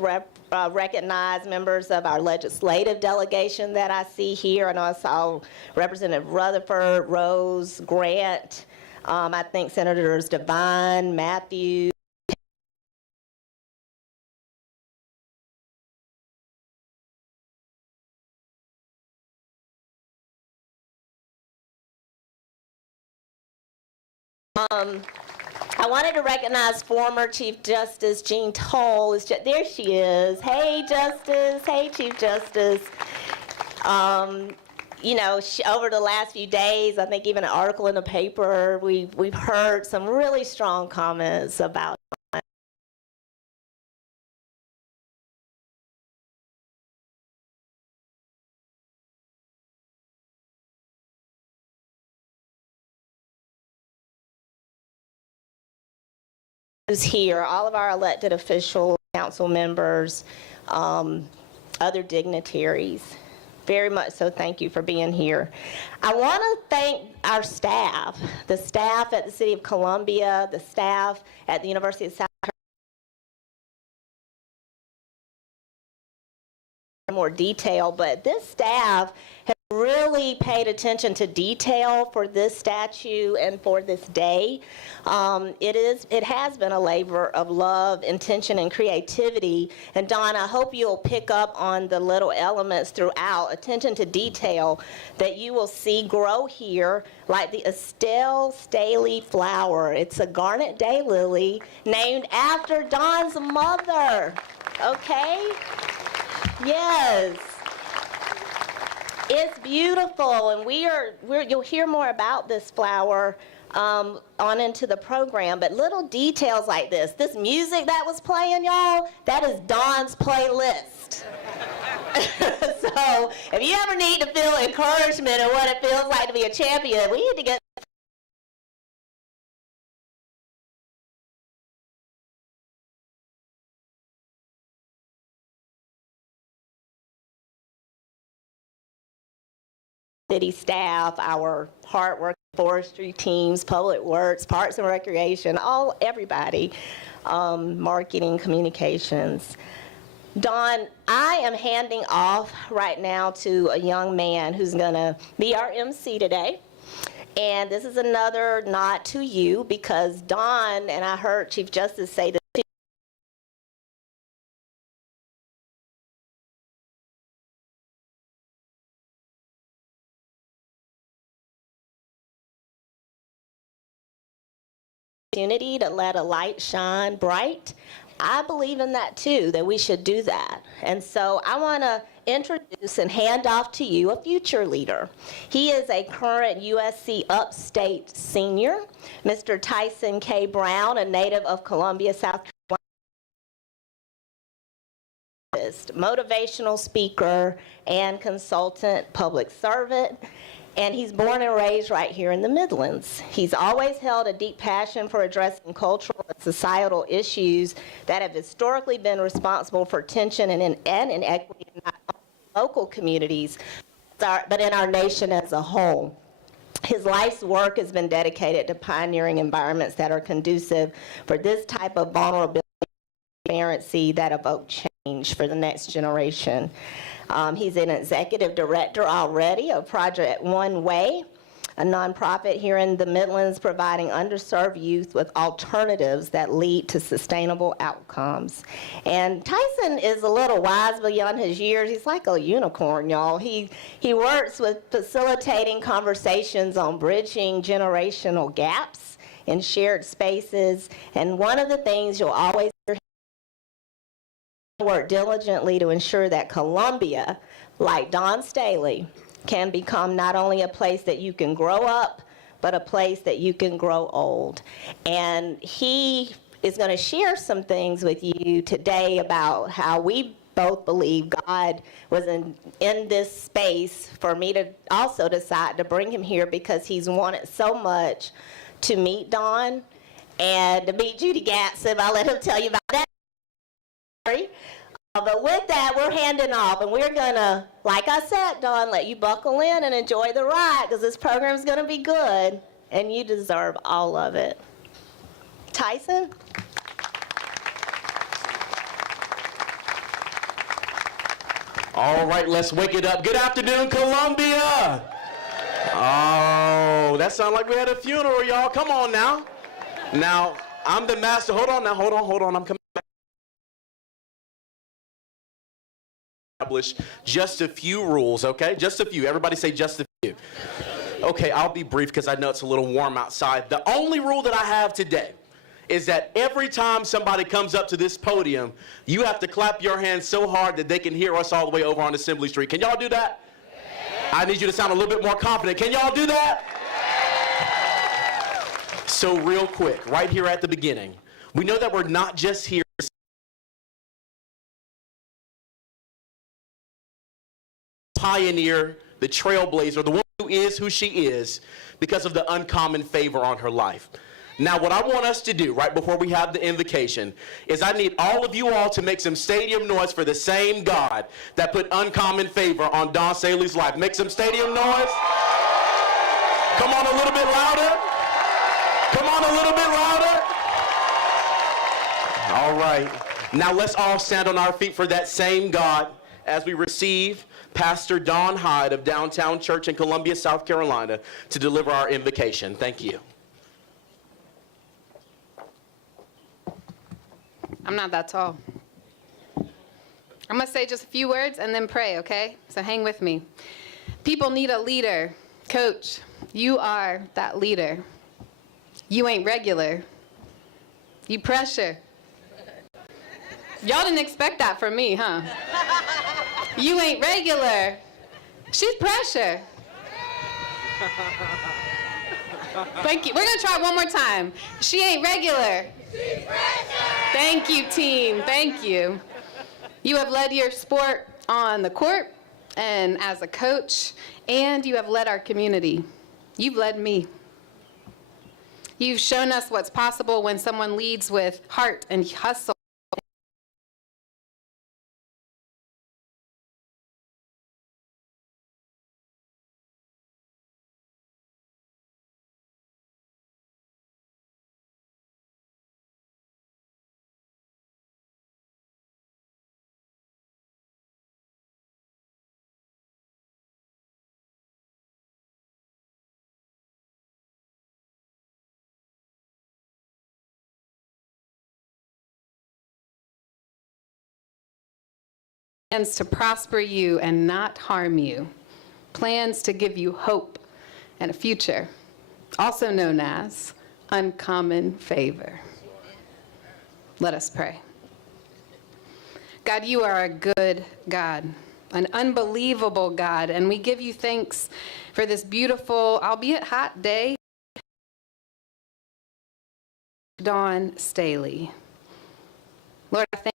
recognize members of our legislative delegation that I see here. I know I saw Representative Rutherford, Rose, Grant, I think Senators Devine, Matthews. I wanted to recognize former Chief Justice Jean Toll. There she is. Hey, Justice. Hey, Chief Justice. You know, over the last few days, I think even an article in the paper, we've heard some really strong comments about who's here, all of our elected officials, council members, other dignitaries. Very much so, thank you for being here. I want to thank our staff, the staff at the City of Columbia, the staff at the University of South Carolina. More detail, but this staff has really paid attention to detail for this statue and for this day. It has been a labor of love, intention, and creativity. And Dawn, I hope you'll pick up on the little elements throughout, attention to detail that you will see grow here, like the Dawn Staley flower. It's a garnet daylily named after Dawn's mother. Okay? Yes. It's beautiful, and you'll hear more about this flower on into the program, but little details like this music that was playing, y'all, that is Dawn's playlist. So if you ever need to feel encouragement of what it feels like to be a champion, we need to get city staff, our hard-working forestry teams, public works, parks and recreation, everybody, marketing, communications. Dawn, I am handing off right now to a young man who's gonna be our MC today. And this is another nod to you because Dawn, and I heard Chief Justice say that opportunity to let a light shine bright. I believe in that too, that we should do that. And so I want to introduce and hand off to you a future leader. He is a current USC Upstate senior, Mr. Tyson K. Brown, a native of Columbia, South Carolina. Motivational speaker and consultant public servant. And he's born and raised right here in the Midlands. He's always held a deep passion for addressing cultural and societal issues that have historically been responsible for tension and inequity in not only local communities, but in our nation as a whole. His life's work has been dedicated to pioneering environments that are conducive for this type of vulnerability and transparency that evoke change for the next generation. He's an executive director already of Project One Way, a nonprofit here in the Midlands providing underserved youth with alternatives that lead to sustainable outcomes. And Tyson is a little wise beyond his years. He's like a unicorn, y'all. He works with facilitating conversations on bridging generational gaps in shared spaces. And one of the things you'll always hear work diligently to ensure that Columbia, like Dawn Staley, can become not only a place that you can grow up, but a place that you can grow old. And he is going to share some things with you today about how we both believe God was in this space for me to also decide to bring him here because he's wanted so much to meet Dawn and to meet Judy Gatson. I'll let him tell you about that. But with that, we're handing off, and we're going to, like I said, Dawn, let you buckle in and enjoy the ride, because this program's going to be good, and you deserve all of it. Tyson? All right, let's wake it up. Good afternoon, Columbia. Oh, that sounded like we had a funeral, y'all. Come on now. Now, I'm the master. Hold on now. Hold on. I'm coming back. Establish just a few rules, okay? Just a few. Everybody say just a few. Okay, I'll be brief because I know it's a little warm outside. The only rule that I have today is that every time somebody comes up to this podium, you have to clap your hands so hard that they can hear us all the way over on Assembly Street. Can y'all do that? I need you to sound a little bit more confident. Can y'all do that? So real quick, right here at the beginning, we know that we're not just here to pioneer, the trailblazer, the woman who is who she is because of the uncommon favor on her life. Now, what I want us to do right before we have the invocation is I need all of you all to make some stadium noise for the same God that put uncommon favor on Dawn Staley's life. Make some stadium noise. Come on a little bit louder. Come on a little bit louder. All right. Now let's all stand on our feet for that same God as we receive Pastor Dawn Hyde of Downtown Church in Columbia, South Carolina, to deliver our invocation. Thank you. I'm not that tall. I'm going to say just a few words and then pray, okay? So hang with me. People need a leader. Coach, you are that leader. You ain't regular. You pressure. Y'all didn't expect that from me, huh? You ain't regular. She's pressure. Thank you. We're going to try it one more time. She ain't regular. She's pressure. Thank you, team. Thank you. You have led your sport on the court and as a coach, and you have led our community. You've led me. You've shown us what's possible when someone leads with heart and hustle. Plans to prosper you and not harm you. Plans to give you hope and a future, also known as uncommon favor. Let us pray. God, you are a good God, an unbelievable God, and we give you thanks for this beautiful, albeit hot day, Dawn Staley. Lord, I thank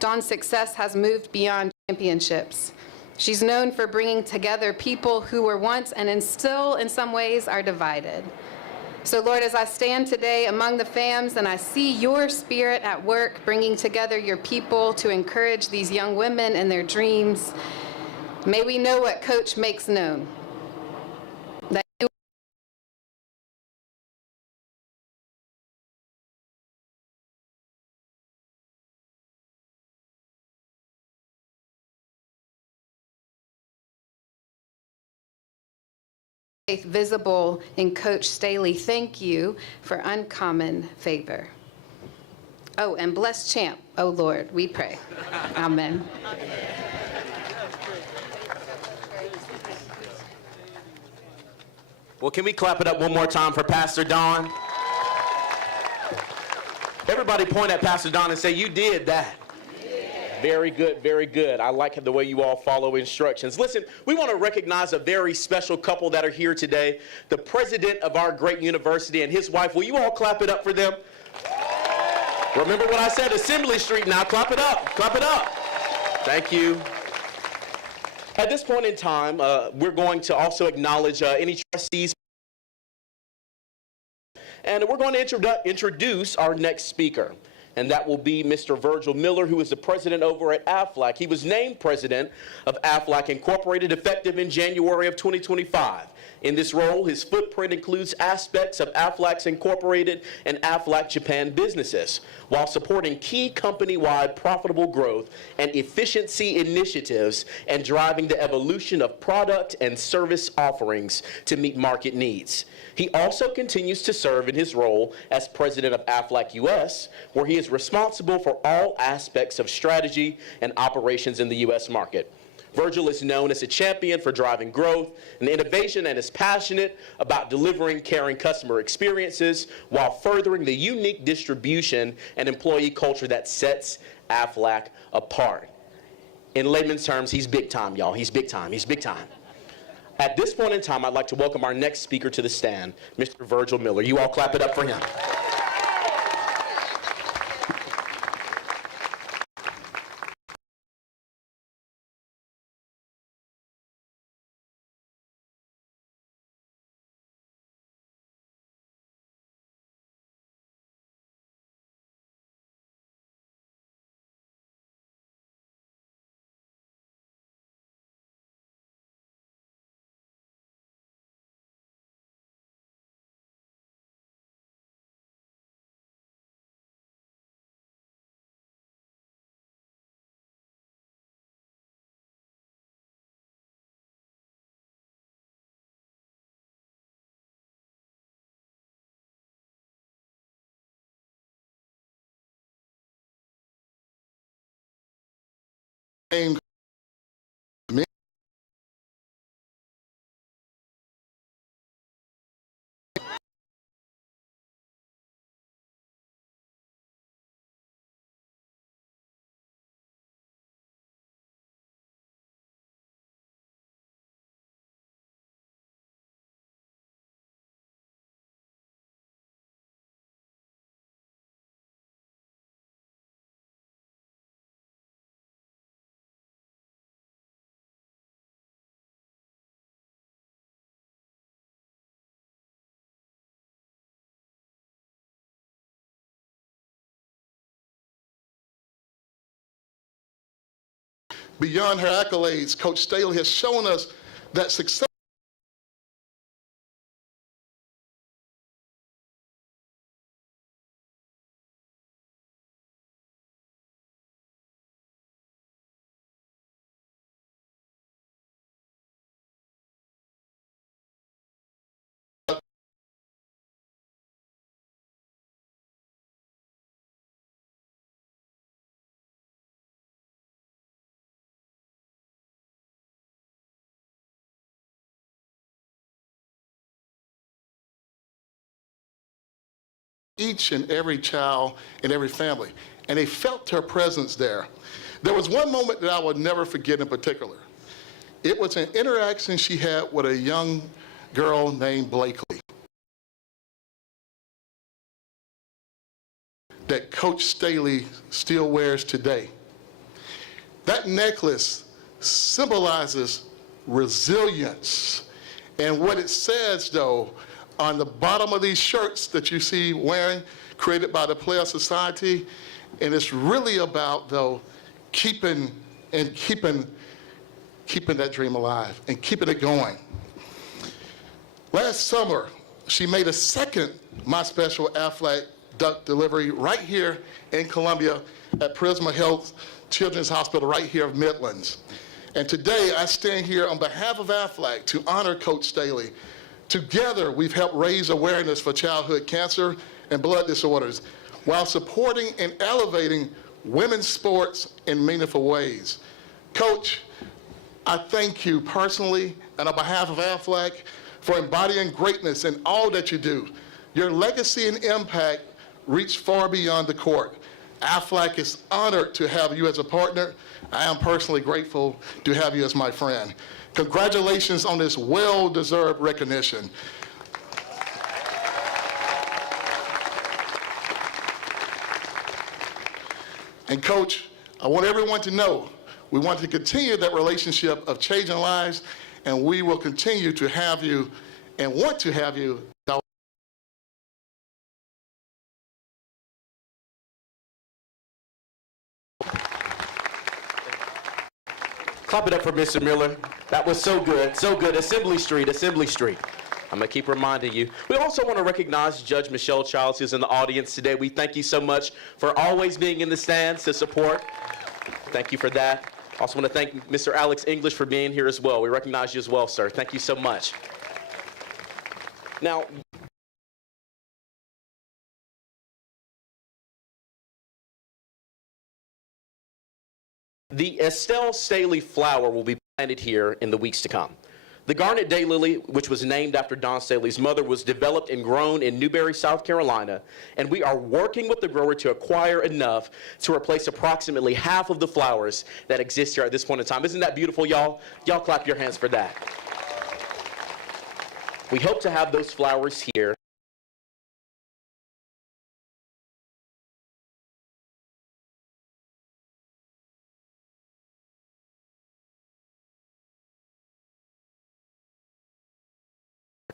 Dawn's success has moved beyond championships. She's known for bringing together people who were once and still in some ways are divided. So Lord, as I stand today among the FAMs and I see your spirit at work bringing together your people to encourage these young women and their dreams, may we know what Coach makes known. That you faith visible in Coach Staley. Thank you for uncommon favor. Oh, and bless Champ, oh Lord, we pray. Amen. Well, can we clap it up one more time for Pastor Dawn? Everybody point at Pastor Dawn and say, you did that. Very good, very good. I like the way you all follow instructions. Listen, we want to recognize a very special couple that are here today. The president of our great university and his wife. Will you all clap it up for them? Remember what I said, Assembly Street now. Clap it up, clap it up. Thank you. At this point in time, we're going to also acknowledge any trustees. And we're going to introduce our next speaker. And that will be Mr. Virgil Miller, who is the president over at AFLAC. He was named president of AFLAC Incorporated effective in January of 2025. In this role, his footprint includes aspects of AFLAC Incorporated and AFLAC Japan businesses, while supporting key company-wide profitable growth and efficiency initiatives and driving the evolution of product and service offerings to meet market needs. He also continues to serve in his role as president of AFLAC US, where he is responsible for all aspects of strategy and operations in the US market. Virgil is known as a champion for driving growth and innovation and is passionate about delivering caring customer experiences while furthering the unique distribution and employee culture that sets AFLAC apart. In layman's terms, he's big time, y'all. He's big time. He's big time. At this point in time, I'd like to welcome our next speaker to the stand, Mr. Virgil Miller. You all clap it up for him. Named me. Beyond her accolades, Coach Staley has shown us that success each and every child in every family, and they felt her presence there. There was one moment that I will never forget in particular. It was an interaction she had with a young girl named Blakely that Coach Staley still wears today. That necklace symbolizes resilience, and what it says, though, on the bottom of these shirts that you see wearing, created by the Player Society, and it's really about, though, keeping that dream alive and keeping it going. Last summer, she made a second My Special AFLAC duck delivery right here in Columbia at Prisma Health Children's Hospital right here of Midlands. And today, I stand here on behalf of AFLAC to honor Coach Staley. Together, we've helped raise awareness for childhood cancer and blood disorders while supporting and elevating women's sports in meaningful ways. Coach, I thank you personally and on behalf of AFLAC for embodying greatness in all that you do. Your legacy and impact reach far beyond the court. Aflac is honored to have you as a partner. I am personally grateful to have you as my friend. Congratulations on this well-deserved recognition. And Coach, I want everyone to know we want to continue that relationship of changing lives, and we will continue to have you and want to have you. Clap it up for Mr. Miller. That was so good, so good. Assembly Street, Assembly Street. I'm going to keep reminding you. We also want to recognize Judge Michelle Childs, who's in the audience today. We thank you so much for always being in the stands to support. Thank you for that. Also want to thank Mr. Alex English for being here as well. We recognize you as well, sir. Thank you so much. Now, the Dawn Staley flower will be planted here in the weeks to come. The garnet daylily, which was named after Dawn Staley's mother, was developed and grown in Newberry, South Carolina, and we are working with the grower to acquire enough to replace approximately half of the flowers that exist here at this point in time. Isn't that beautiful, y'all? Y'all clap your hands for that. We hope to have those flowers here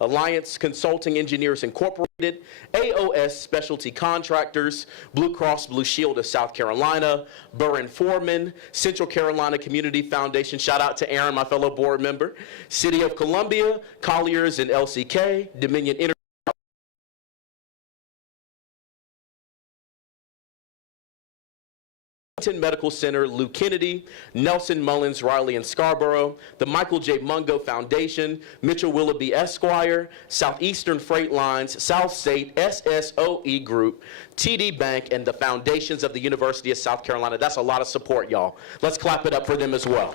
Alliance Consulting Engineers Incorporated, AOS Specialty Contractors, Blue Cross Blue Shield of South Carolina, Burr & Foreman, Central Carolina Community Foundation, shout out to Aaron, my fellow board member, City of Columbia, Colliers and LCK, Dominion Energy, Medical Center, Lou Kennedy, Nelson Mullins, Riley and Scarborough, the Michael J. Mungo Foundation, Mitchell Willoughby Esquire, Southeastern Freight Lines, South State, SSOE Group, TD Bank, and the foundations of the University of South Carolina. That's a lot of support, y'all. Let's clap it up for them as well.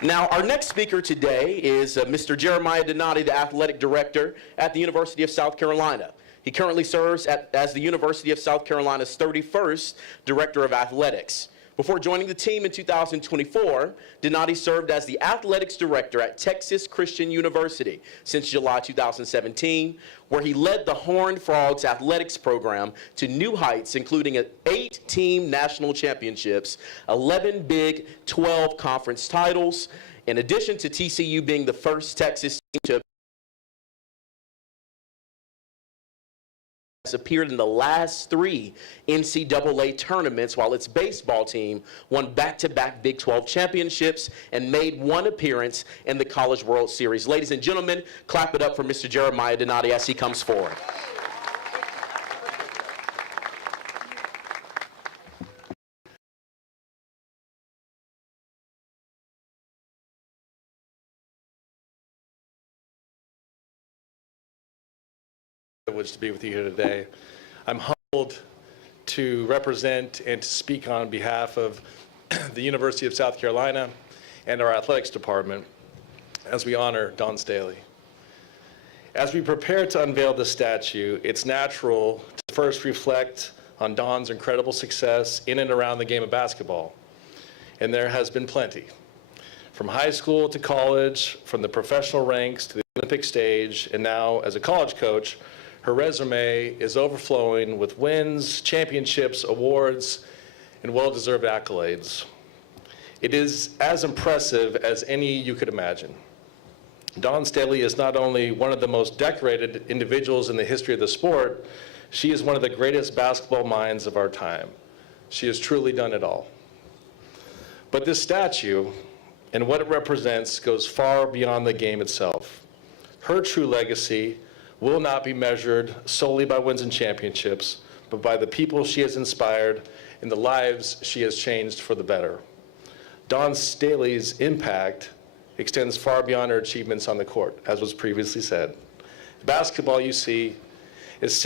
Now, our next speaker today is Mr. Jeremiah Donati, the athletic director at the University of South Carolina. He currently serves as the University of South Carolina's 31st Director of Athletics. Before joining the team in 2024, Donati served as the Athletics Director at Texas Christian University since July 2017, where he led the Horned Frogs athletics program to new heights, including 8-team national championships, 11 Big 12 conference titles, in addition to TCU being the first Texas team to has appeared in the last 3 NCAA tournaments, while its baseball team won back-to-back Big 12 championships and made 1 appearance in the College World Series. Ladies and gentlemen, clap it up for Mr. Jeremiah Donati as he comes forward. Privilege to be with you here today. I'm humbled to represent and to speak on behalf of the University of South Carolina and our athletics department as we honor Dawn Staley. As we prepare to unveil the statue, it's natural to first reflect on Dawn's incredible success in and around the game of basketball. And there has been plenty. From high school to college, from the professional ranks to the Olympic stage, and now as a college coach, her resume is overflowing with wins, championships, awards, and well-deserved accolades. It is as impressive as any you could imagine. Dawn Staley is not only one of the most decorated individuals in the history of the sport, she is one of the greatest basketball minds of our time. She has truly done it all. But this statue and what it represents goes far beyond the game itself. Her true legacy will not be measured solely by wins and championships, but by the people she has inspired and the lives she has changed for the better. Dawn Staley's impact extends far beyond her achievements on the court, as was previously said. Basketball, you see, has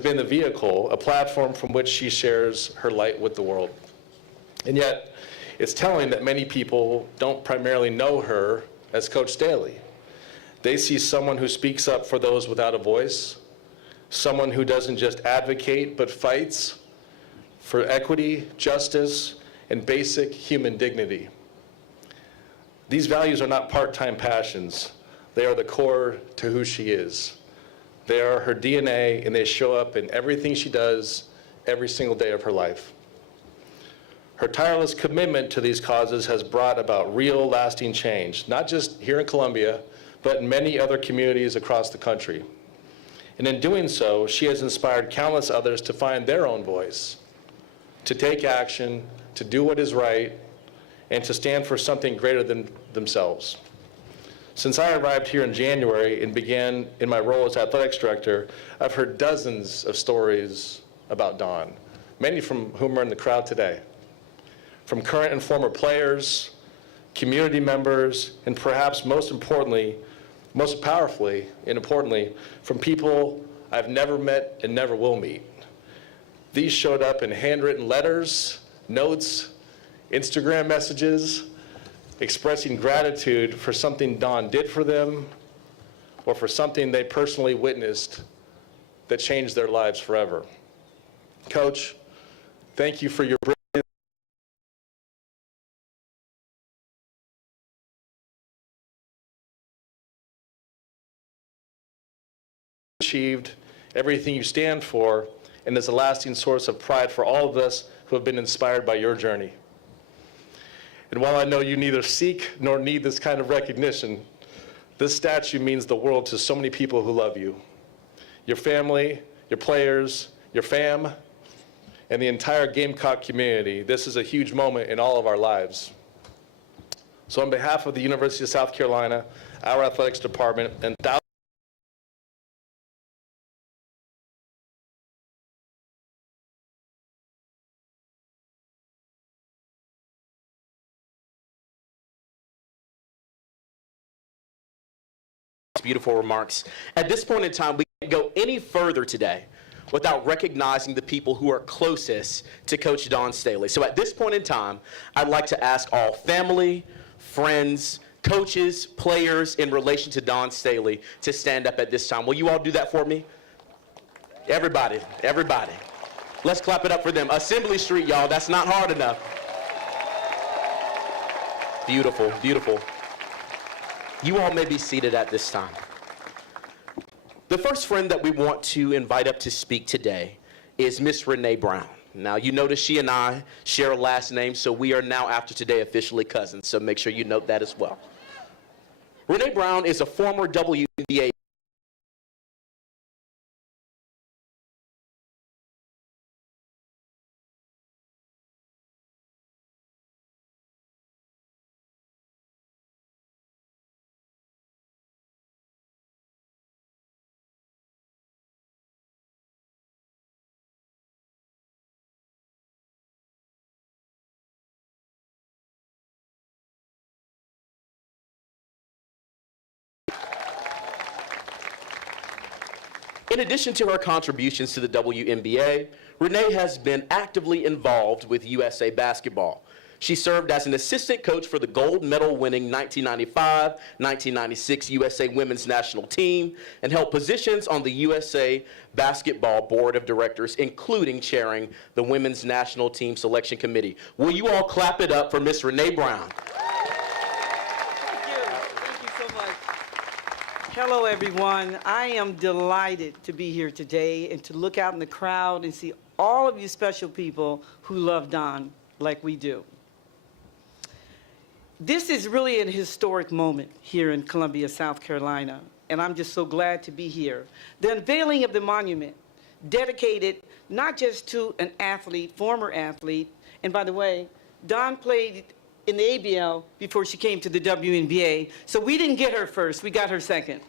been the vehicle, a platform from which she shares her light with the world. And yet, it's telling that many people don't primarily know her as Coach Staley. They see someone who speaks up for those without a voice, someone who doesn't just advocate but fights for equity, justice, and basic human dignity. These values are not part-time passions. They are the core to who she is. They are her DNA, and they show up in everything she does every single day of her life. Her tireless commitment to these causes has brought about real, lasting change, not just here in Columbia, but in many other communities across the country. And in doing so, she has inspired countless others to find their own voice, to take action, to do what is right, and to stand for something greater than themselves. Since I arrived here in January and began in my role as athletics director, I've heard dozens of stories about Dawn, many from whom are in the crowd today. From current and former players, community members, and perhaps most importantly, most powerfully and importantly, from people I've never met and never will meet. These showed up in handwritten letters, notes, Instagram messages, expressing gratitude for something Dawn did for them or for something they personally witnessed that changed their lives forever. Coach, thank you for your brilliance. Achieved everything you stand for, and is a lasting source of pride for all of us who have been inspired by your journey. And while I know you neither seek nor need this kind of recognition, this statue means the world to so many people who love you. Your family, your players, your fam, and the entire Gamecock community. This is a huge moment in all of our lives. So on behalf of the University of South Carolina, our athletics department, and thousands beautiful remarks. At this point in time, we can't go any further today without recognizing the people who are closest to Coach Dawn Staley. So at this point in time, I'd like to ask all family, friends, coaches, players in relation to Dawn Staley to stand up at this time. Will you all do that for me? Everybody, everybody. Let's clap it up for them. Assembly Street, y'all, that's not hard enough. Beautiful, beautiful. You all may be seated at this time. The first friend that we want to invite up to speak today is Miss Renee Brown. Now, you notice she and I share a last name, so we are now, after today, officially cousins, so make sure you note that as well. Renee Brown is a former WNBA In addition to her contributions to the WNBA, Renee has been actively involved with USA Basketball. She served as an assistant coach for the gold medal winning 1995-1996 USA Women's National Team and held positions on the USA Basketball Board of Directors, including chairing the Women's National Team Selection Committee. Will you all clap it up for Miss Renee Brown? Hello, everyone. I am delighted to be here today and to look out in the crowd and see all of you special people who love Dawn like we do. This is really an historic moment here in Columbia, South Carolina, and I'm just so glad to be here. The unveiling of the monument, dedicated not just to an athlete, former athlete, and by the way, Dawn played in the ABL before she came to the WNBA. So we didn't get her first, we got her second.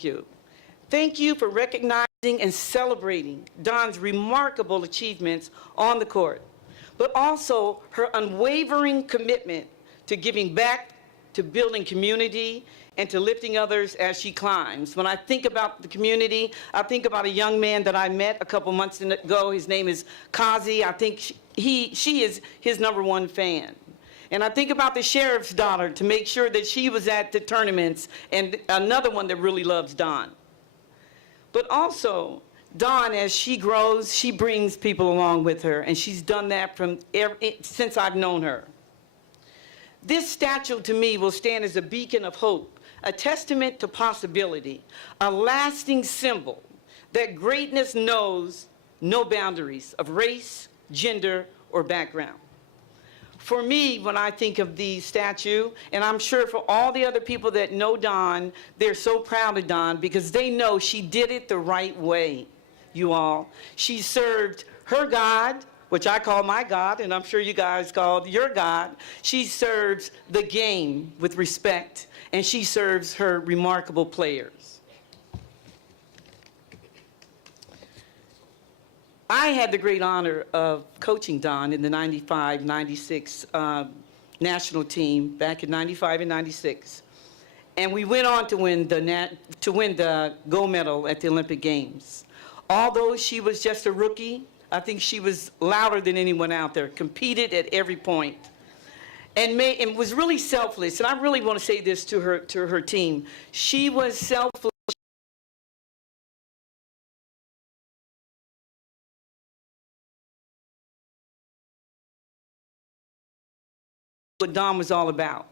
Thank you. Thank you for recognizing and celebrating Dawn's remarkable achievements on the court, but also her unwavering commitment to giving back, to building community, and to lifting others as she climbs. When I think about the community, I think about a young man that I met a couple months ago. His name is Kazi. I think she is his #1 fan. And I think about the sheriff's daughter to make sure that she was at the tournaments, and another one that really loves Dawn. But also, Dawn, as she grows, she brings people along with her, and she's done that since I've known her. This statue to me will stand as a beacon of hope, a testament to possibility, a lasting symbol that greatness knows no boundaries of race, gender, or background. For me, when I think of the statue, and I'm sure for all the other people that know Dawn, they're so proud of Dawn because they know she did it the right way, you all. She served her God, which I call my God, and I'm sure you guys called your God. She serves the game with respect, and she serves her remarkable players. I had the great honor of coaching Dawn in the 95-96 national team back in 95 and 96. And we went on to win the gold medal at the Olympic Games. Although she was just a rookie, I think she was louder than anyone out there, competed at every point, and was really selfless. And I really want to say this to her team. She was selfless. What Dawn was all about.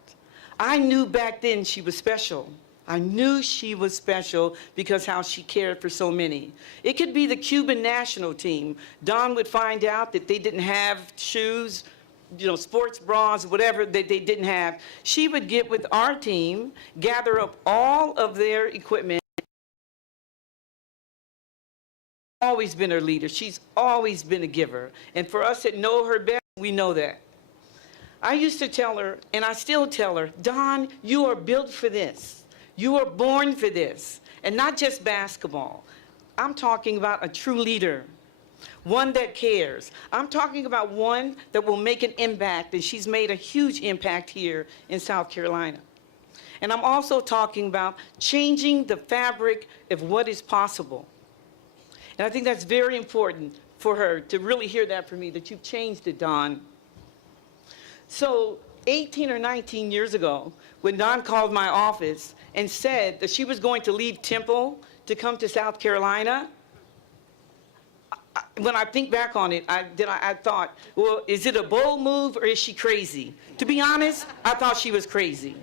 I knew back then she was special. I knew she was special because how she cared for so many. It could be the Cuban national team. Dawn would find out that they didn't have shoes, sports bras, whatever that they didn't have. She would get with our team, gather up all of their equipment. Always been her leader. She's always been a giver. And for us that know her best, we know that. I used to tell her, and I still tell her, Dawn, you are built for this. You are born for this. And not just basketball. I'm talking about a true leader, one that cares. I'm talking about one that will make an impact, and she's made a huge impact here in South Carolina. And I'm also talking about changing the fabric of what is possible. And I think that's very important for her to really hear that from me, that you've changed it, Dawn. So 18 or 19 years ago, when Dawn called my office and said that she was going to leave Temple to come to South Carolina, when I think back on it, I thought, well, is it a bold move or is she crazy? To be honest, I thought she was crazy.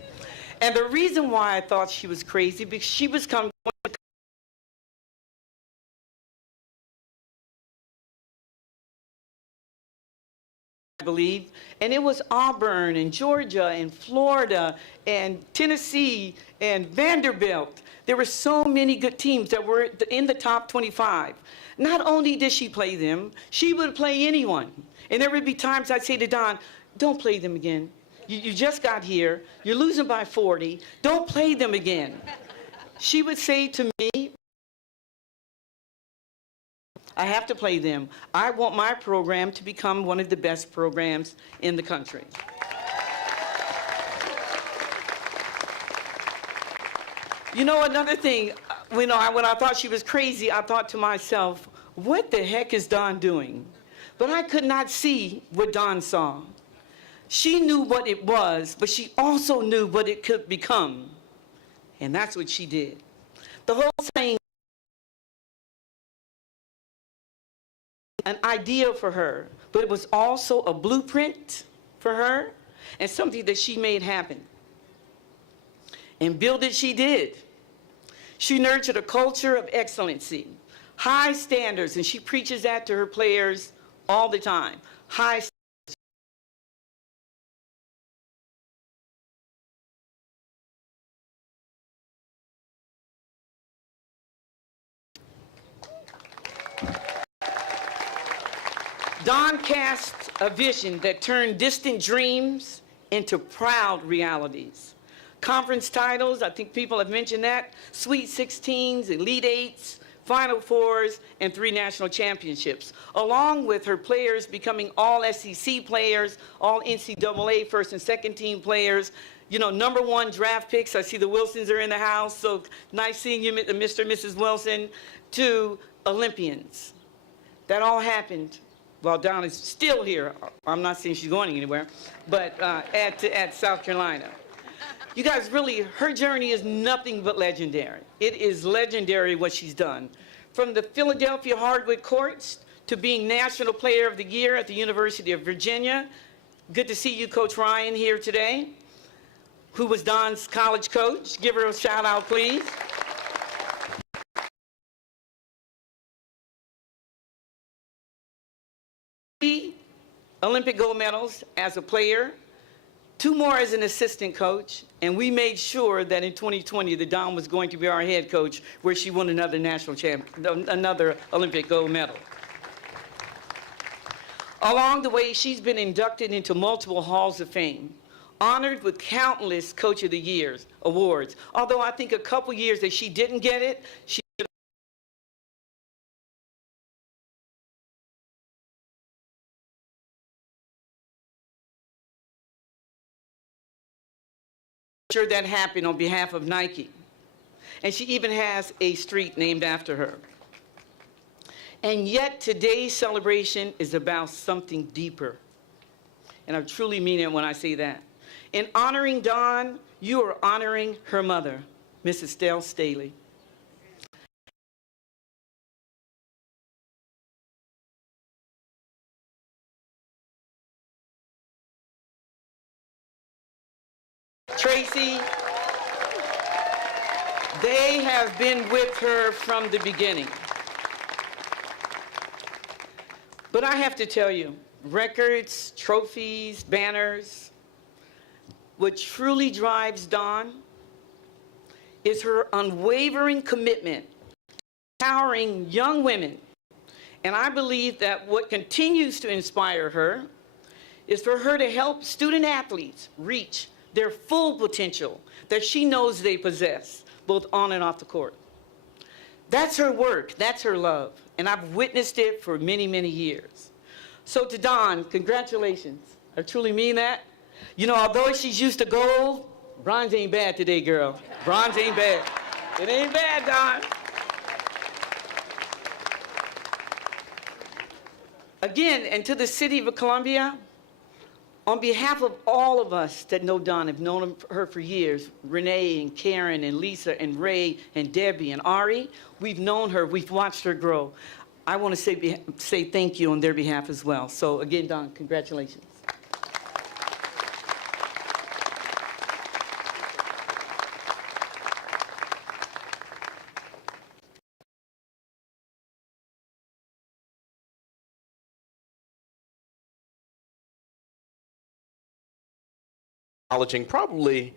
And the reason why I thought she was crazy, because she was coming, I believe, and it was Auburn and Georgia and Florida and Tennessee and Vanderbilt. There were so many good teams that were in the top 25. Not only did she play them, she would play anyone. And there would be times I'd say to Dawn, don't play them again. You just got here. You're losing by 40. Don't play them again. She would say to me, I have to play them. I want my program to become one of the best programs in the country. Another thing, when I thought she was crazy, I thought to myself, what the heck is Dawn doing? But I could not see what Dawn saw. She knew what it was, but she also knew what it could become. And that's what she did. The whole thing, an idea for her, but it was also a blueprint for her and something that she made happen. And build it she did. She nurtured a culture of excellency, high standards, and she preaches that to her players all the time. High standards. Dawn cast a vision that turned distant dreams into proud realities. Conference titles, I think people have mentioned that, Sweet 16s, Elite 8s, Final Fours, and 3 national championships, along with her players becoming all SEC players, all NCAA first and second team players, you know, #1 draft picks. I see the Wilsons are in the house, so nice seeing you, Mr. and Mrs. Wilson, to Olympians. That all happened while Dawn is still here. I'm not saying she's going anywhere, but at South Carolina. You guys, really, her journey is nothing but legendary. It is legendary what she's done. From the Philadelphia hardwood courts to being National Player of the Year at the University of Virginia. Good to see you, Coach Ryan, here today, who was Dawn's college coach. Give her a shout out, please. Olympic gold medals as a player, 2 more as an assistant coach, and we made sure that in 2020 that Dawn was going to be our head coach, where she won another another Olympic gold medal. Along the way, she's been inducted into multiple halls of fame, honored with countless Coach of the Year awards. Although I think a couple years that she didn't get it, she sure that happened on behalf of Nike. And she even has a street named after her. And yet today's celebration is about something deeper. And I truly mean it when I say that. In honoring Dawn, you are honoring her mother, Mrs. Dawn Staley. Tracy, they have been with her from the beginning. But I have to tell you, records, trophies, banners, what truly drives Dawn is her unwavering commitment to empowering young women. And I believe that what continues to inspire her is for her to help student athletes reach their full potential that she knows they possess, both on and off the court. That's her work, that's her love, and I've witnessed it for many, many years. So to Dawn, congratulations. I truly mean that. You know, although she's used to gold, bronze ain't bad today, girl. Bronze ain't bad. It ain't bad, Dawn. Again, and to the city of Columbia, on behalf of all of us that know Dawn, have known her for years, Renee and Karen and Lisa and Ray and Debbie and Ari, we've known her, we've watched her grow. I want to say thank you on their behalf as well. So again, Dawn, congratulations. Acknowledging probably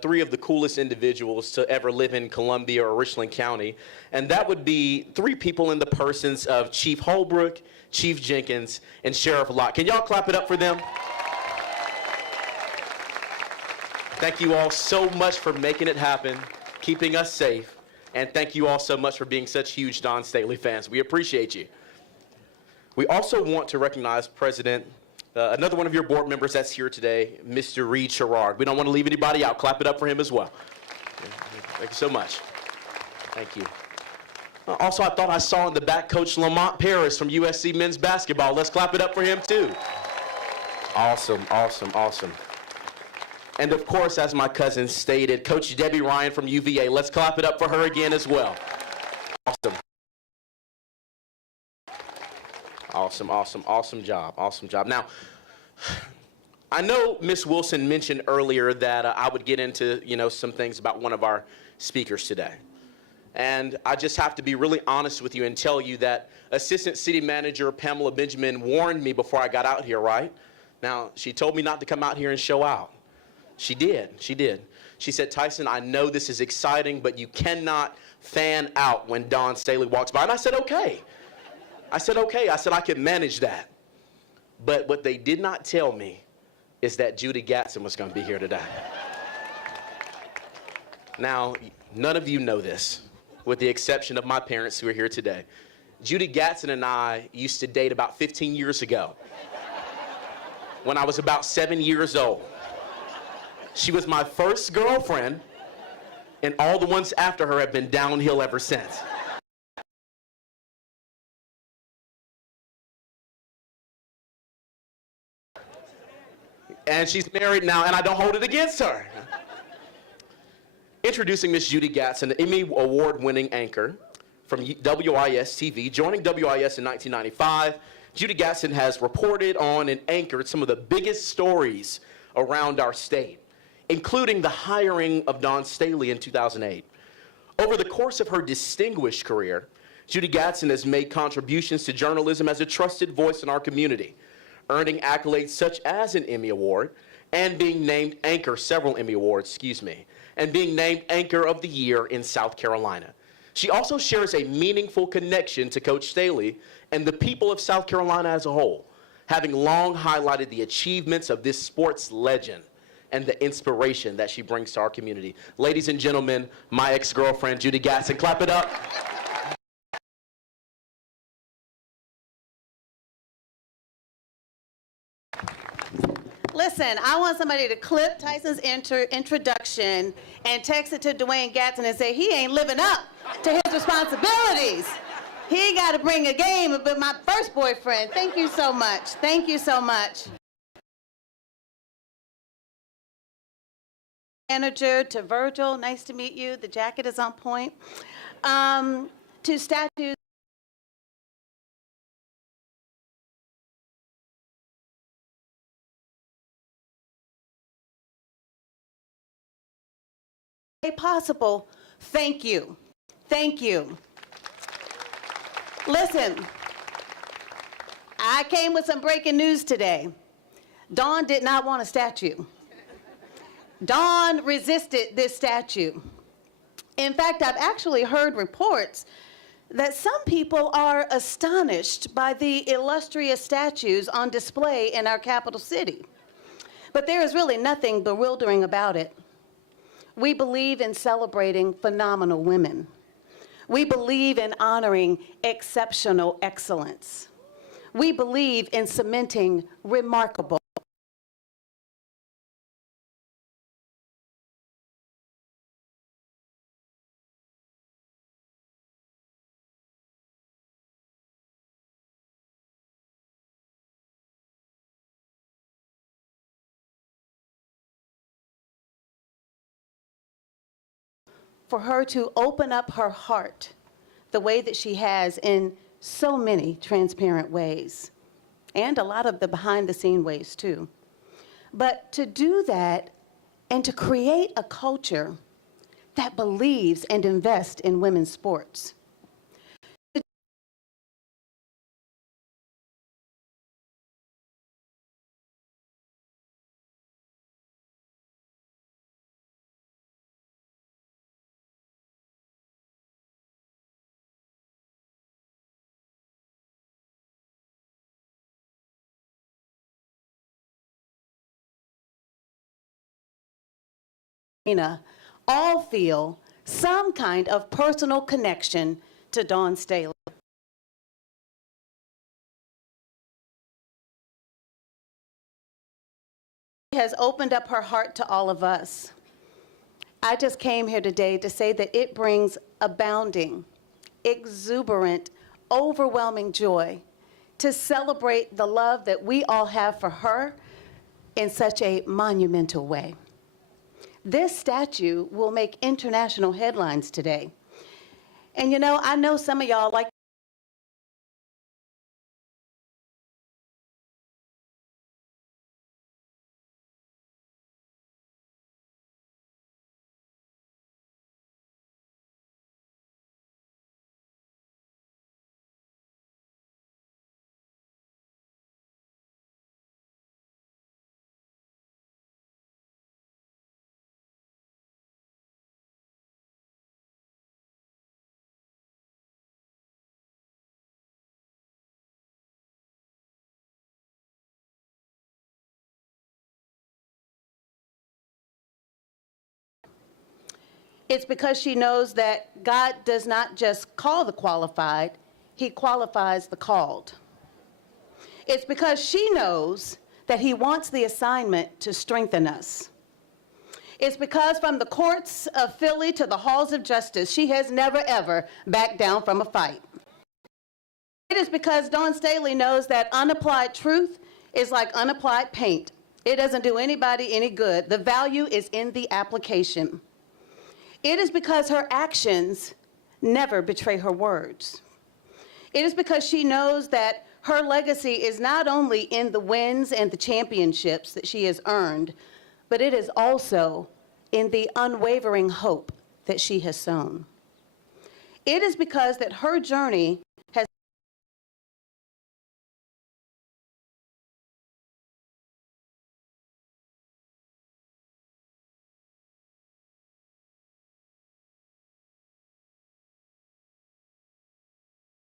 3 of the coolest individuals to ever live in Columbia or Richland County, and that would be 3 people in the persons of Chief Holbrook, Chief Jenkins, and Sheriff Lott. Can y'all clap it up for them? Thank you all so much for making it happen, keeping us safe, and thank you all so much for being such huge Dawn Staley fans. We appreciate you. We also want to recognize another one of your board members that's here today, Mr. Reed Sherrard. We don't want to leave anybody out. Clap it up for him as well. Thank you so much. Thank you. Also, I thought I saw in the back Coach Lamont Paris from USC men's basketball. Let's clap it up for him too. Awesome, awesome, awesome. And of course, as my cousin stated, Coach Debbie Ryan from UVA. Let's clap it up for her again as well. Awesome. Awesome, awesome, awesome job, awesome job. Now, I know Ms. Wilson mentioned earlier that I would get into, some things about one of our speakers today. And I just have to be really honest with you and tell you that Assistant City Manager Pamela Benjamin warned me before I got out here, right? Now, she told me not to come out here and show out. She did, she did. She said, Tyson, I know this is exciting, but you cannot fan out when Dawn Staley walks by. And I said, okay. I said, okay. I said, I can manage that. But what they did not tell me is that Judy Gatson was going to be here today. Now, none of you know this, with the exception of my parents who are here today. Judy Gatson and I used to date about 15 years ago, when I was about 7 years old. She was my first girlfriend, and all the ones after her have been downhill ever since. And she's married now, and I don't hold it against her. Introducing Miss Judy Gatson, an Emmy Award-winning anchor from WIS-TV. Joining WIS in 1995, Judy Gatson has reported on and anchored some of the biggest stories around our state, including the hiring of Dawn Staley in 2008. Over the course of her distinguished career, Judy Gatson has made contributions to journalism as a trusted voice in our community, earning accolades such as an Emmy Award and being named several Emmy Awards, and being named Anchor of the Year in South Carolina. She also shares a meaningful connection to Coach Staley and the people of South Carolina as a whole, having long highlighted the achievements of this sports legend and the inspiration that she brings to our community. Ladies and gentlemen, my ex-girlfriend, Judy Gatson. Clap it up. Listen, I want somebody to clip Tyson's introduction and text it to Dwayne Gatson and say he ain't living up to his responsibilities. He got to bring a game with my first boyfriend. Thank you so much. Thank you so much. Manager to Virgil, nice to meet you. The jacket is on point. To statues. Possible, thank you. Thank you. Listen, I came with some breaking news today. Dawn did not want a statue. Dawn resisted this statue. In fact, I've actually heard reports that some people are astonished by the illustrious statues on display in our capital city. But there is really nothing bewildering about it. We believe in celebrating phenomenal women. We believe in honoring exceptional excellence. We believe in cementing remarkable. For her to open up her heart the way that she has in so many transparent ways, and a lot of the behind-the-scene ways too. But to do that and to create a culture that believes and invests in women's sports. All feel some kind of personal connection to Dawn Staley. She has opened up her heart to all of us. I just came here today to say that it brings abounding, exuberant, overwhelming joy to celebrate the love that we all have for her in such a monumental way. This statue will make international headlines today. And you know, I know some of y'all like It's because she knows that God does not just call the qualified, he qualifies the called. It's because she knows that he wants the assignment to strengthen us. It's because from the courts of Philly to the halls of justice, she has never, ever backed down from a fight. It is because Dawn Staley knows that unapplied truth is like unapplied paint. It doesn't do anybody any good. The value is in the application. It is because her actions never betray her words. It is because she knows that her legacy is not only in the wins and the championships that she has earned, but it is also in the unwavering hope that she has sown. It is because that her journey has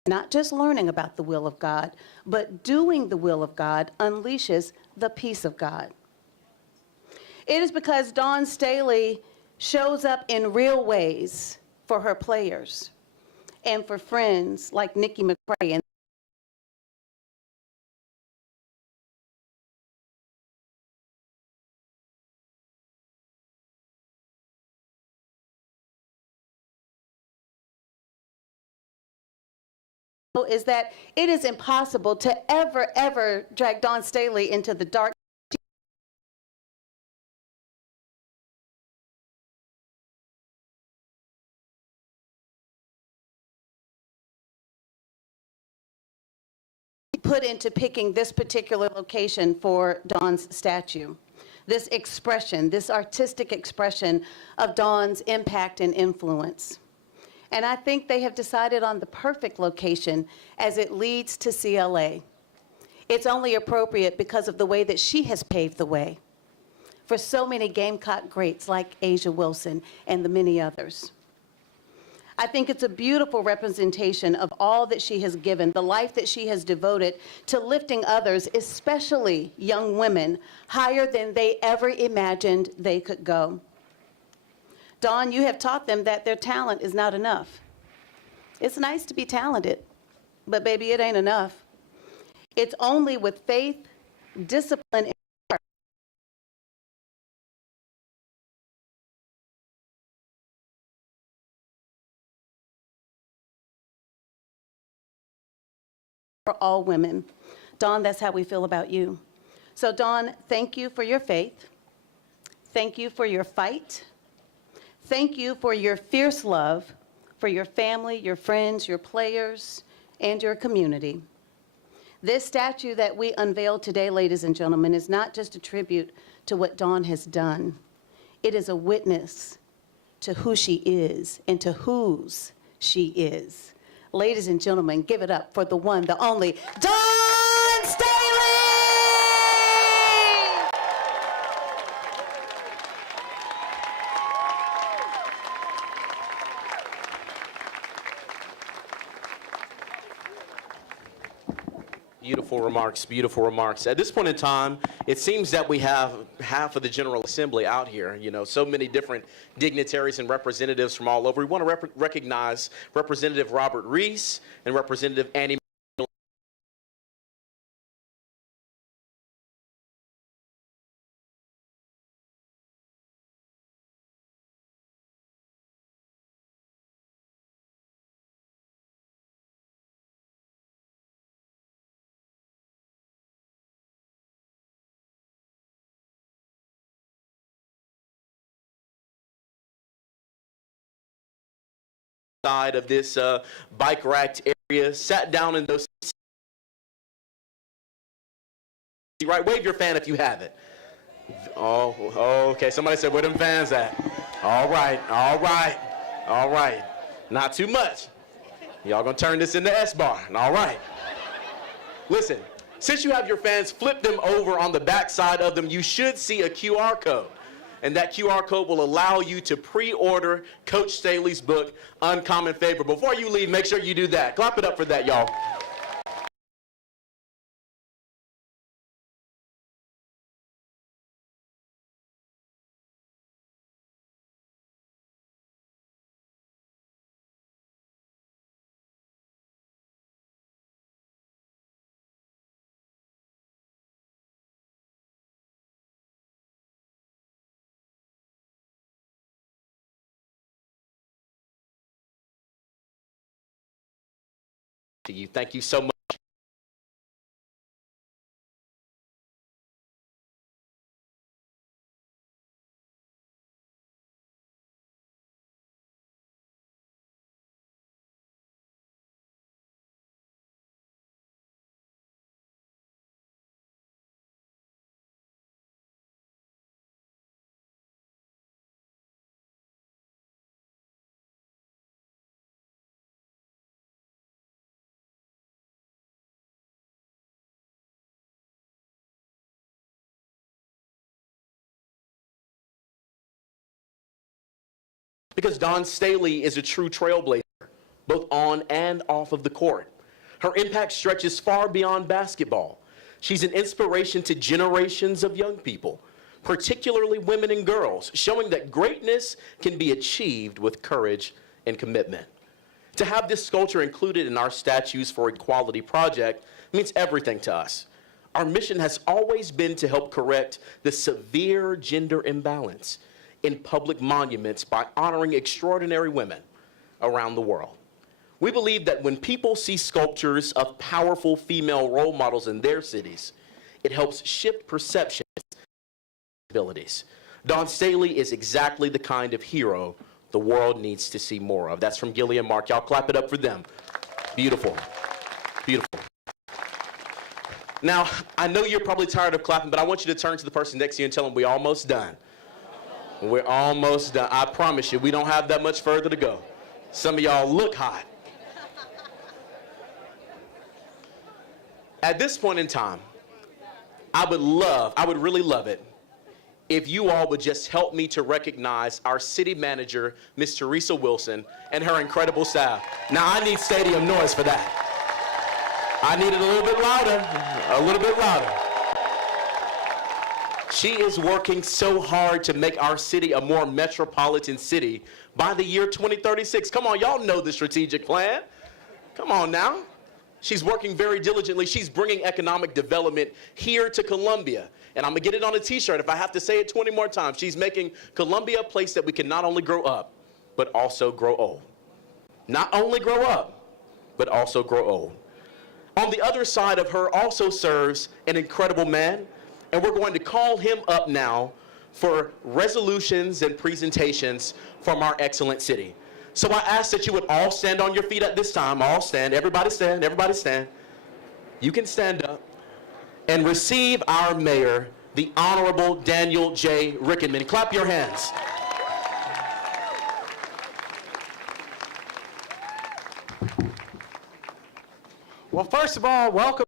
not just learning about the will of God, but doing the will of God unleashes the peace of God. It is because Dawn Staley shows up in real ways for her players and for friends like Nikki McCrae and is that it is impossible to ever drag Dawn Staley into the dark put into picking this particular location for Dawn's statue. This expression, this artistic expression of Dawn's impact and influence. And I think they have decided on the perfect location as it leads to CLA. It's only appropriate because of the way that she has paved the way for so many Gamecock greats like Asia Wilson and the many others. I think it's a beautiful representation of all that she has given, the life that she has devoted to lifting others, especially young women, higher than they ever imagined they could go. Dawn, you have taught them that their talent is not enough. It's nice to be talented, but baby, it ain't enough. It's only with faith, discipline, and heart for all women. Dawn, that's how we feel about you. So Dawn, thank you for your faith. Thank you for your fight. Thank you for your fierce love for your family, your friends, your players, and your community. This statue that we unveiled today, ladies and gentlemen, is not just a tribute to what Dawn has done. It is a witness to who she is and to whose she is. Ladies and gentlemen, give it up for the one, the only, Dawn Staley! Beautiful remarks, beautiful remarks. At this point in time, it seems that we have half of the General Assembly out here, you know, so many different dignitaries and representatives from all over. We want to recognize Representative Robert Reese and Representative Annie side of this bike racked area, sat down in those seats. Right, wave your fan if you have it. Oh, okay. Somebody said, where them fans at? All right, all right, all right. Not too much. Y'all gonna turn this into S-bar. All right. Listen, since you have your fans, flip them over on the back side of them. You should see a QR code. And that QR code will allow you to pre-order Coach Staley's book, Uncommon Favor. Before you leave, make sure you do that. Clap it up for that, y'all. to you. Thank you so much. Because Dawn Staley is a true trailblazer, both on and off of the court. Her impact stretches far beyond basketball. She's an inspiration to generations of young people, particularly women and girls, showing that greatness can be achieved with courage and commitment. To have this sculpture included in our Statues for Equality project means everything to us. Our mission has always been to help correct the severe gender imbalance in public monuments by honoring extraordinary women around the world. We believe that when people see sculptures of powerful female role models in their cities, it helps shift perceptions and abilities. Dawn Staley is exactly the kind of hero the world needs to see more of. That's from Gilly and Mark. Y'all clap it up for them. Beautiful. Beautiful. Now, I know you're probably tired of clapping, but I want you to turn to the person next to you and tell them we're almost done. We're almost done. I promise you, we don't have that much further to go. Some of y'all look hot. At this point in time, I would really love it if you all would just help me to recognize our city manager, Ms. Teresa Wilson, and her incredible staff. Now, I need stadium noise for that. I need it a little bit louder, a little bit louder. She is working so hard to make our city a more metropolitan city by the year 2036. Come on, y'all know the strategic plan. Come on now. She's working very diligently. She's bringing economic development here to Columbia. And I'm going to get it on a t-shirt if I have to say it 20 more times. She's making Columbia a place that we can not only grow up, but also grow old. Not only grow up, but also grow old. On the other side of her also serves an incredible man, and we're going to call him up now for resolutions and presentations from our excellent city. So I ask that you would all stand on your feet at this time. All stand. Everybody stand. Everybody stand. You can stand up and receive our mayor, the Honorable Daniel J. Rickenman. Clap your hands. Well, first of all, welcome.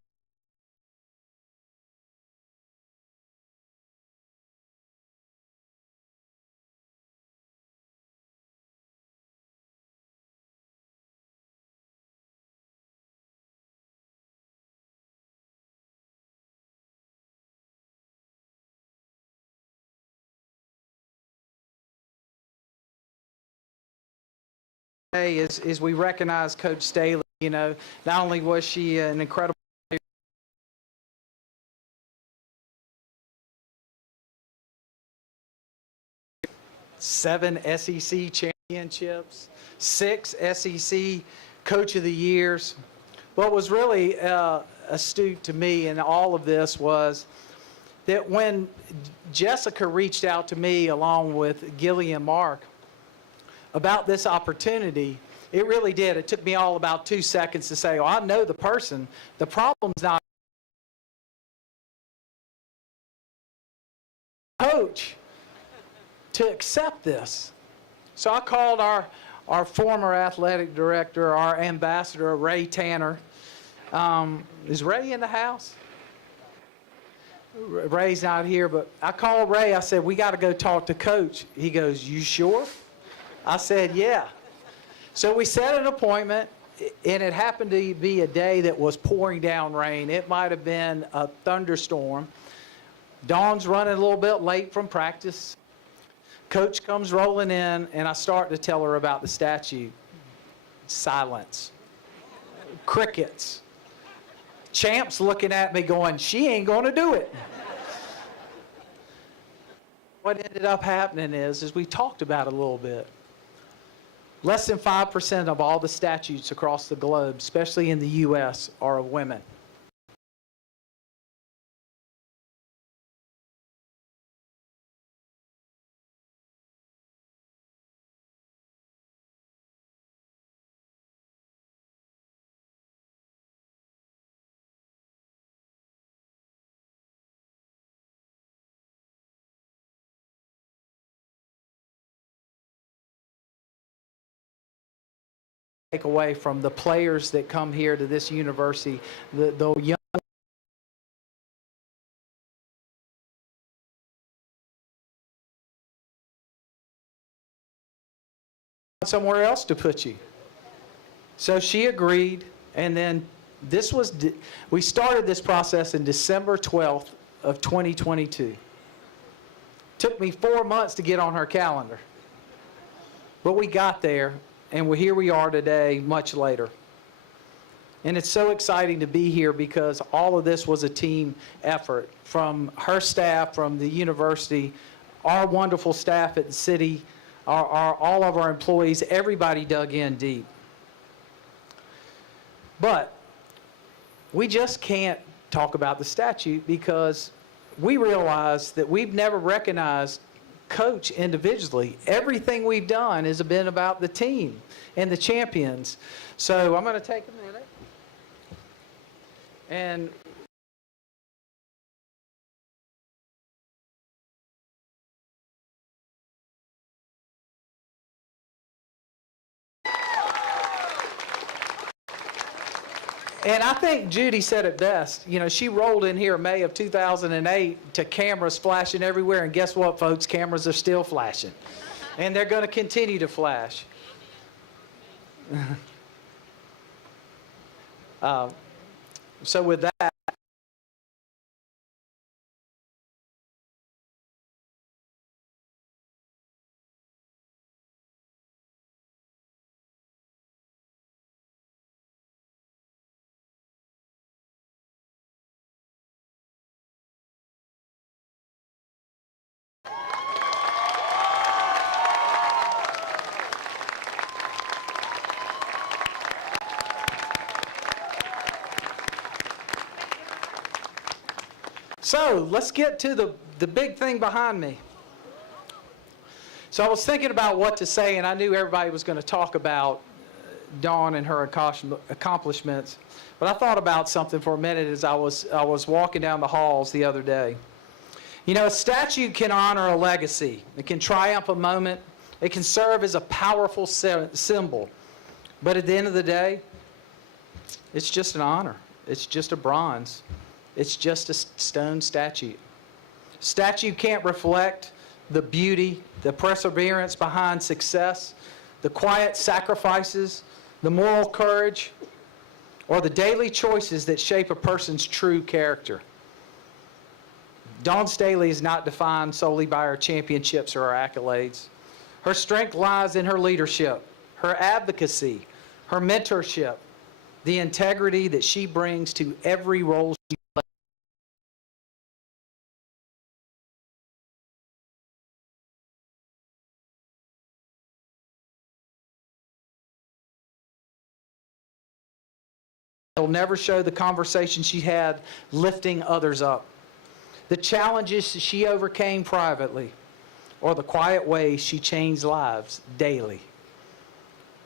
Is we recognize Coach Staley. You know, not only was she an incredible player, 7 SEC championships, 6 SEC Coach of the Years. What was really astute to me in all of this was that when Jessica reached out to me along with Gilly and Mark about this opportunity, it really did. It took me all about 2 seconds to say, oh, I know the person. The problem's not coach to accept this. So I called our former athletic director, our ambassador, Ray Tanner. Is Ray in the house? Ray's not here, but I called Ray. I said, we got to go talk to Coach. He goes, you sure? I said, yeah. So we set an appointment, and it happened to be a day that was pouring down rain. It might have been a thunderstorm. Dawn's running a little bit late from practice. Coach comes rolling in, and I start to tell her about the statue. Silence. Crickets. Champ's looking at me going, she ain't going to do it. What ended up happening is we talked about it a little bit. Less than 5% of all the statutes across the globe, especially in the U.S., are of women. Take away from the players that come here to this university, the young somewhere else to put you. So she agreed, and then we started this process in December 12th of 2022. Took me 4 months to get on her calendar. But we got there, and here we are today, much later. And it's so exciting to be here because all of this was a team effort from her staff, from the university, our wonderful staff at the city, all of our employees, everybody dug in deep. But we just can't talk about the statute because we realize that we've never recognized Coach individually. Everything we've done has been about the team and the champions. So I'm going to take a minute and I think Judy said it best. You know, she rolled in here May of 2008 to cameras flashing everywhere, and guess what, folks? Cameras are still flashing. And they're going to continue to flash. So with that, so let's get to the big thing behind me. So I was thinking about what to say, and I knew everybody was going to talk about Dawn and her accomplishments. But I thought about something for a minute as I was walking down the halls the other day. You know, a statue can honor a legacy. It can triumph a moment. It can serve as a powerful symbol. But at the end of the day, it's just an honor. It's just a bronze. It's just a stone statue. Statue can't reflect the beauty, the perseverance behind success, the quiet sacrifices, the moral courage, or the daily choices that shape a person's true character. Dawn Staley is not defined solely by her championships or her accolades. Her strength lies in her leadership, her advocacy, her mentorship, the integrity that she brings to every role she plays. She'll never show the conversation she had lifting others up, the challenges she overcame privately, or the quiet ways she changed lives daily.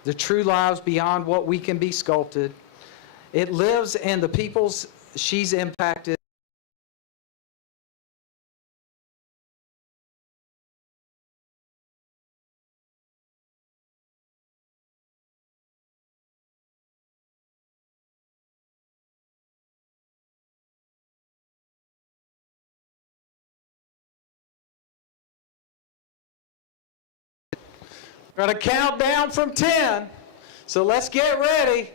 The true lives beyond what we can be sculpted. It lives in the peoples she's impacted. We're going to count down from 10. So let's get ready.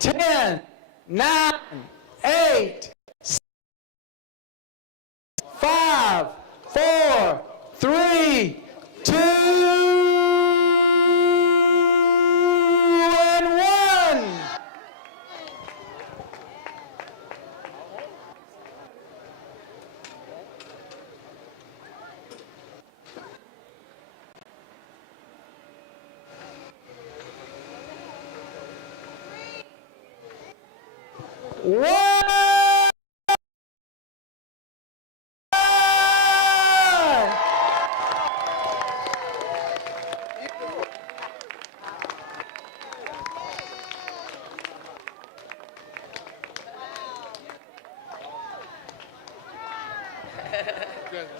10, 9, 8, 7, 5, 4, 3, 2, and 1. One.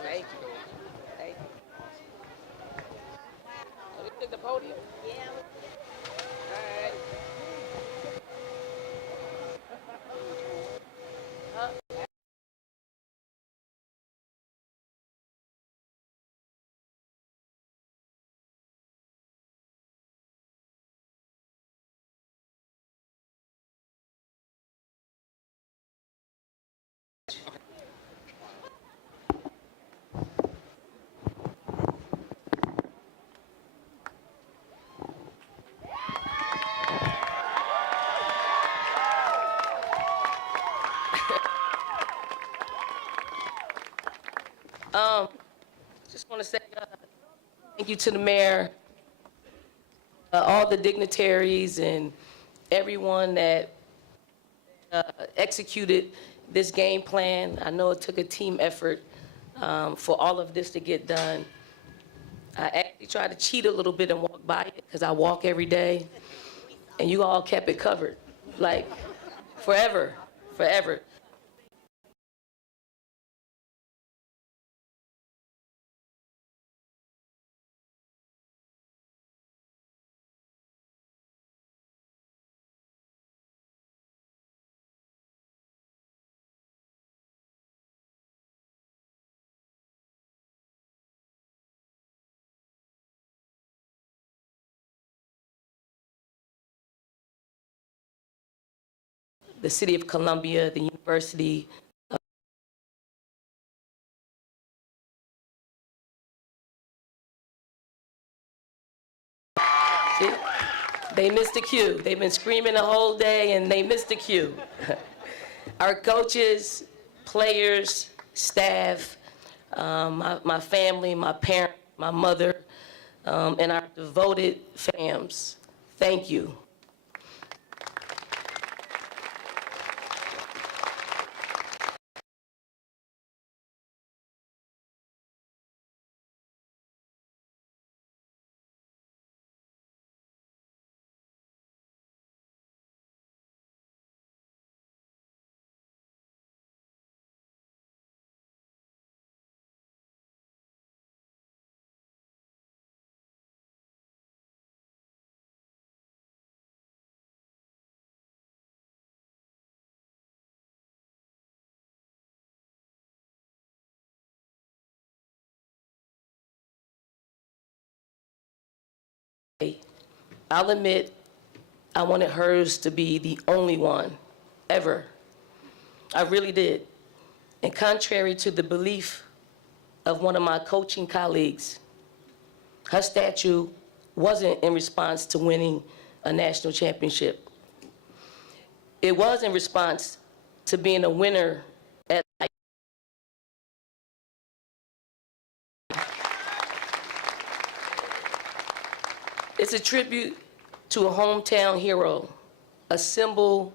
Thank you. Thank you. Oh, they took the podium? Yeah. All right. Just want to say thank you to the mayor, all the dignitaries, and everyone that executed this game plan. I know it took a team effort for all of this to get done. I actually tried to cheat a little bit and walk by it because I walk every day, and you all kept it covered, like forever, forever. The City of Columbia, the University of See? They missed the cue. They've been screaming the whole day and they missed the cue. Our coaches, players, staff, my family, my parents, my mother, and our devoted fams, thank you. I'll admit, I wanted hers to be the only one, ever. I really did. And contrary to the belief of one of my coaching colleagues, her statue wasn't in response to winning a national championship. It was in response to being a winner at life. It's a tribute to a hometown hero, a symbol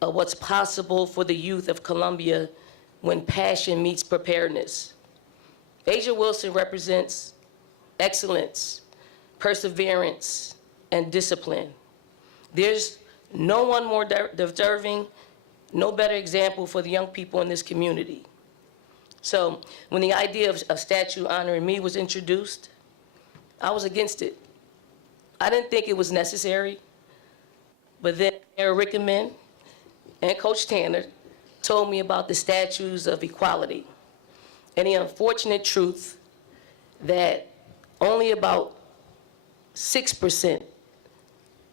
of what's possible for the youth of Columbia when passion meets preparedness. Asia Wilson represents excellence, perseverance, and discipline. There's no one more deserving, no better example for the young people in this community. So when the idea of a statue honoring me was introduced, I was against it. I didn't think it was necessary, but then Mayor Rickaman and Coach Tanner told me about the statues of equality and the unfortunate truth that only about 6%,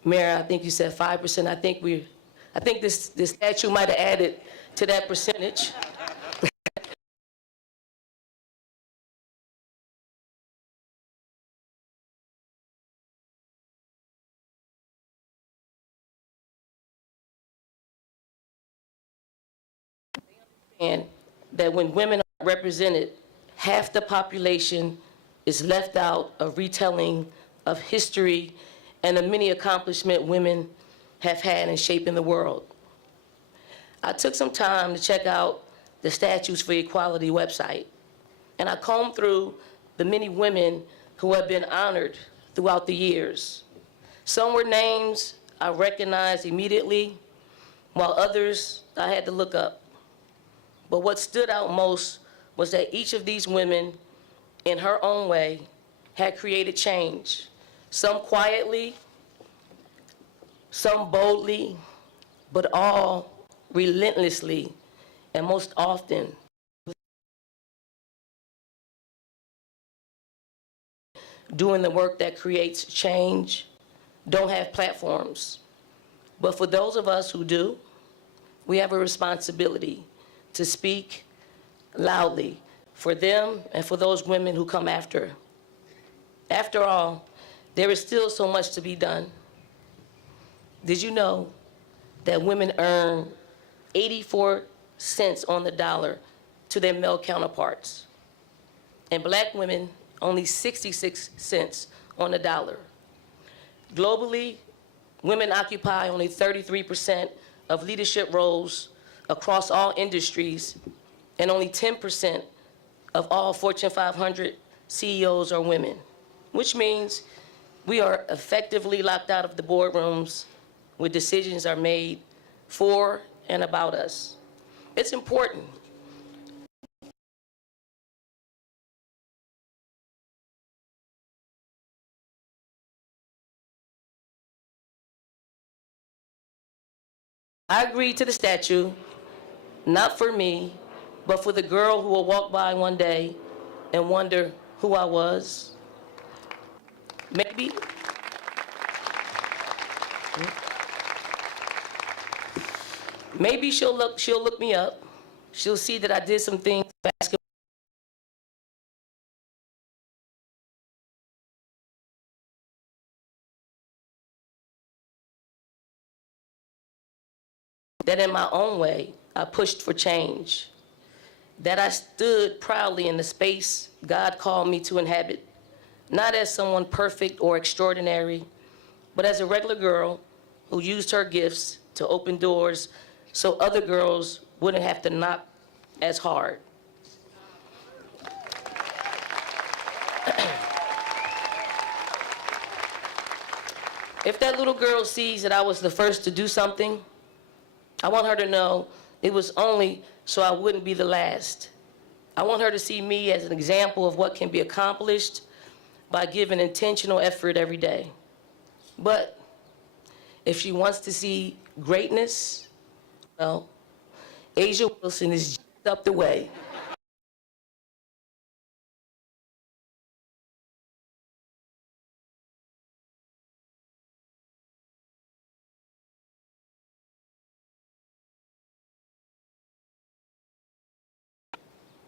Mayor, I think you said 5%, I think this statue might have added to that percentage. And that when women are represented, half the population is left out of retelling of history and the many accomplishments women have had in shaping the world. I took some time to check out the Statues for Equality website, and I combed through the many women who have been honored throughout the years. Some were names I recognized immediately, while others I had to look up. But what stood out most was that each of these women, in her own way, had created change. Some quietly, some boldly, but all relentlessly, and most often doing the work that creates change, don't have platforms. But for those of us who do, we have a responsibility to speak loudly for them and for those women who come after. After all, there is still so much to be done. Did you know that women earn 84 cents on the dollar to their male counterparts? And black women, only 66 cents on the dollar. Globally, women occupy only 33% of leadership roles across all industries, and only 10% of all Fortune 500 CEOs are women, which means we are effectively locked out of the boardrooms where decisions are made for and about us. It's important. I agreed to the statue, not for me, but for the girl who will walk by one day and wonder who I was. Maybe she'll look me up. She'll see that I did some things basketball that in my own way, I pushed for change, that I stood proudly in the space God called me to inhabit, not as someone perfect or extraordinary, but as a regular girl who used her gifts to open doors so other girls wouldn't have to knock as hard. If that little girl sees that I was the first to do something, I want her to know it was only so I wouldn't be the last. I want her to see me as an example of what can be accomplished by giving intentional effort every day. But if she wants to see greatness, well, Asia Wilson is just up the way.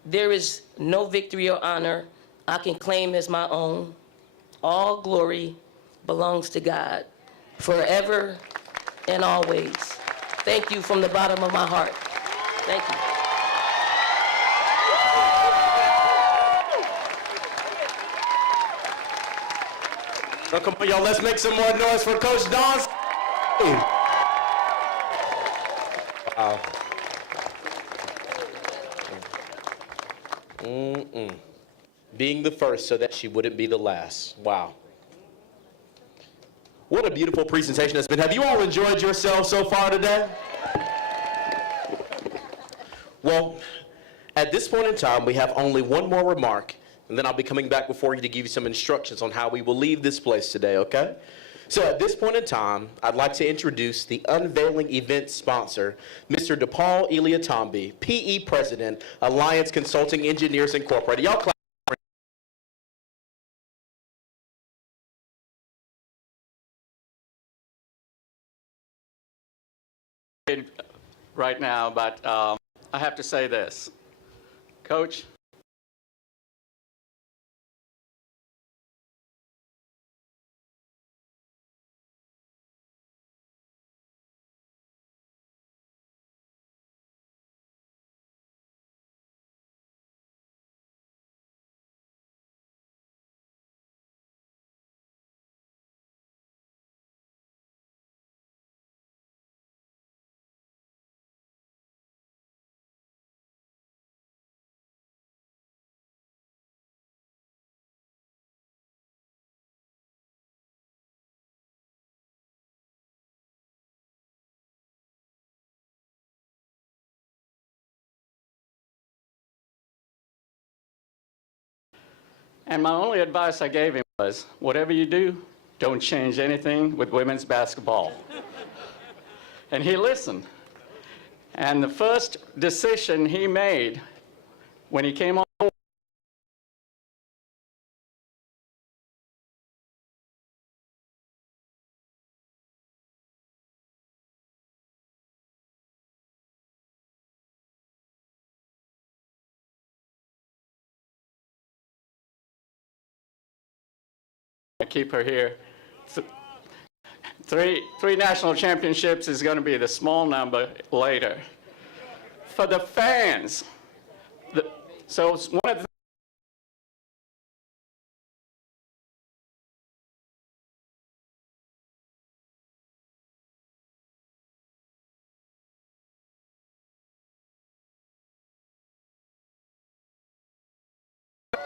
There is no victory or honor I can claim as my own. All glory belongs to God, forever and always. Thank you from the bottom of my heart. Thank you. So come on, y'all, let's make some more noise for Coach Dawn Staley. Wow. Being the first so that she wouldn't be the last. Wow. What a beautiful presentation it's been. Have you all enjoyed yourselves so far today? Well, at this point in time, we have only one more remark, and then I'll be coming back before you to give you some instructions on how we will leave this place today, okay? So at this point in time, I'd like to introduce the unveiling event sponsor, Mr. DePaul Eliatombi, PE President, Alliance Consulting Engineers Incorporated. Y'all clap. Right now, but I have to say this. Coach, And my only advice I gave him was, whatever you do, don't change anything with women's basketball. And he listened. And the first decision he made when he came on board, I keep her here. Three national championships is going to be the small number later. For the fans, so it's one of the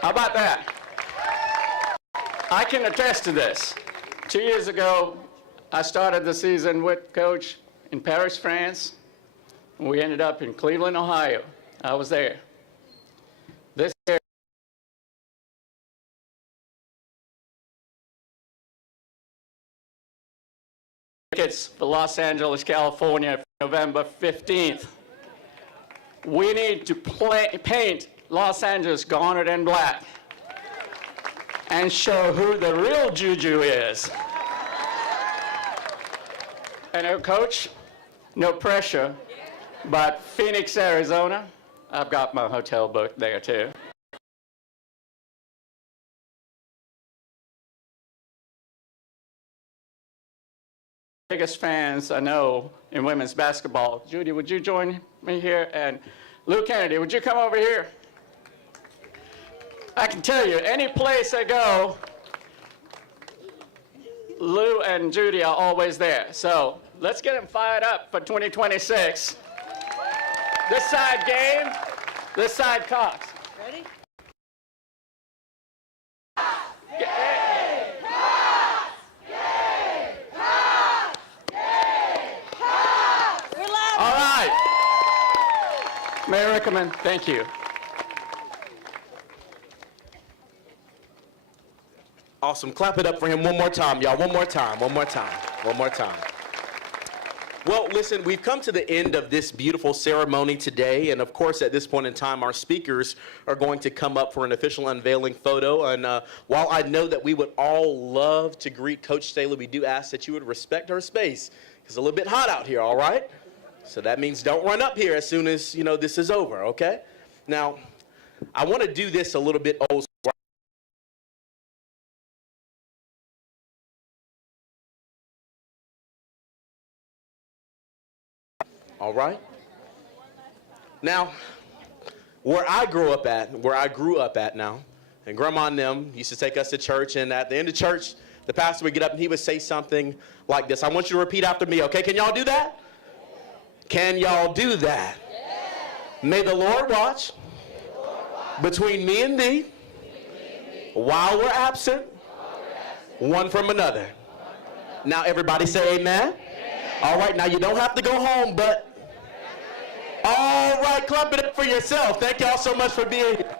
How about that? I can attest to this. 2 years ago, I started the season with Coach in Paris, France. We ended up in Cleveland, Ohio. I was there. This year, tickets for Los Angeles, California, November 15th. We need to paint Los Angeles garnet and black and show who the real Juju is. And Coach, no pressure, but Phoenix, Arizona, I've got my hotel booked there too. Biggest fans I know in women's basketball. Judy, would you join me here? And Lou Kennedy, would you come over here? I can tell you, any place I go, Lou and Judy are always there. So let's get them fired up for 2026. This side game, this side talks. Ready? All right. Mayor Rickerman, thank you. Awesome. Clap it up for him one more time, y'all. One more time, one more time, one more time. Well, listen, we've come to the end of this beautiful ceremony today, and of course, at this point in time, our speakers are going to come up for an official unveiling photo, and while I know that we would all love to greet Coach Staley, we do ask that you would respect her space. It's a little bit hot out here, all right? So that means don't run up here as soon as, you know, this is over, okay? Now, I want to do this a little bit old school. All right? Now, where I grew up at now, and Grandma and them used to take us to church, and at the end of church, the pastor would get up and he would say something like this. I want you to repeat after me, okay? Can y'all do that? Can y'all do that? May the Lord watch between me and thee while we're absent one from another. Now, everybody say amen. All right, now you don't have to go home, but all right, clap it up for yourself. Thank y'all so much for being here.